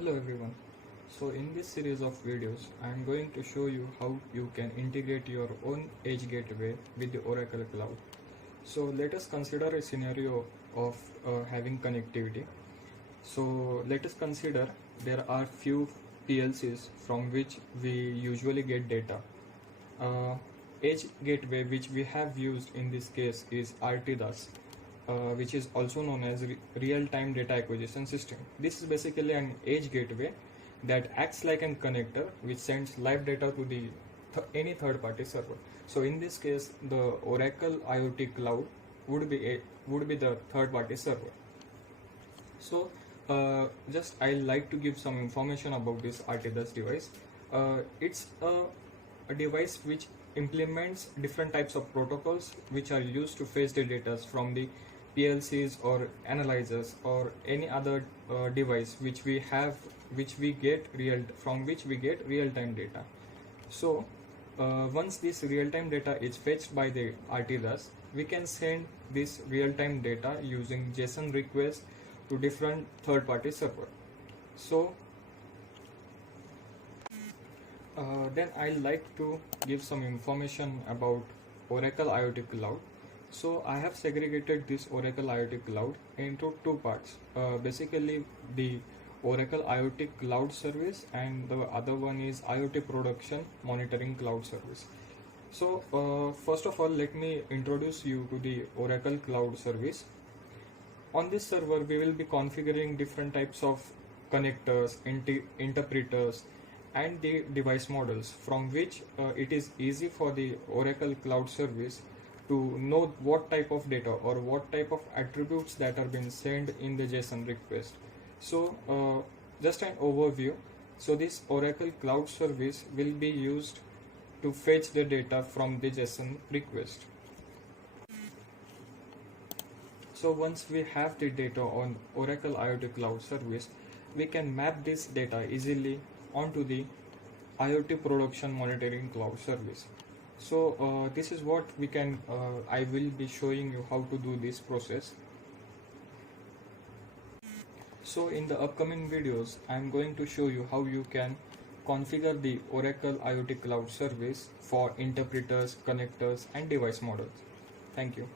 Hello everyone. So in this series of videos I am going to show you how you can integrate your own edge gateway with the Oracle Cloud. So let us consider a scenario of having connectivity. So let us consider there are few PLCs from which we usually get data. Edge gateway which we have used in this case is RTDAS, which is also known as real-time data acquisition system. This is basically an edge gateway that acts like a connector which sends live data to the any third-party server. So in this case, the Oracle IoT Cloud would be the third-party server. So just I like to give some information about this RTDAS device. It's a device which implements different types of protocols which are used to fetch the data from the PLCs or analyzers or any other device which we get real-time data. So once this real-time data is fetched by the RTDAS, we can send this real-time data using JSON requests to different third-party server. So then I like to give some information about Oracle IoT Cloud. So I have segregated this Oracle IoT Cloud into two parts. Basically the Oracle IoT Cloud Service and the other one is IoT Production Monitoring Cloud Service. So first of all, let me introduce you to the Oracle Cloud Service. On this server, we will be configuring different types of connectors, interpreters, and the device models from which it is easy for the Oracle Cloud Service to know what type of data or what type of attributes that are being sent in the JSON request. So just an overview. So this Oracle Cloud Service will be used to fetch the data from the JSON request. So once we have the data on Oracle IoT Cloud Service, we can map this data easily onto the IoT Production Monitoring Cloud Service. So this is what we can, I will be showing you how to do this process. So in the upcoming videos, I am going to show you how you can configure the Oracle IoT Cloud Service for interpreters, connectors, and device models. Thank you.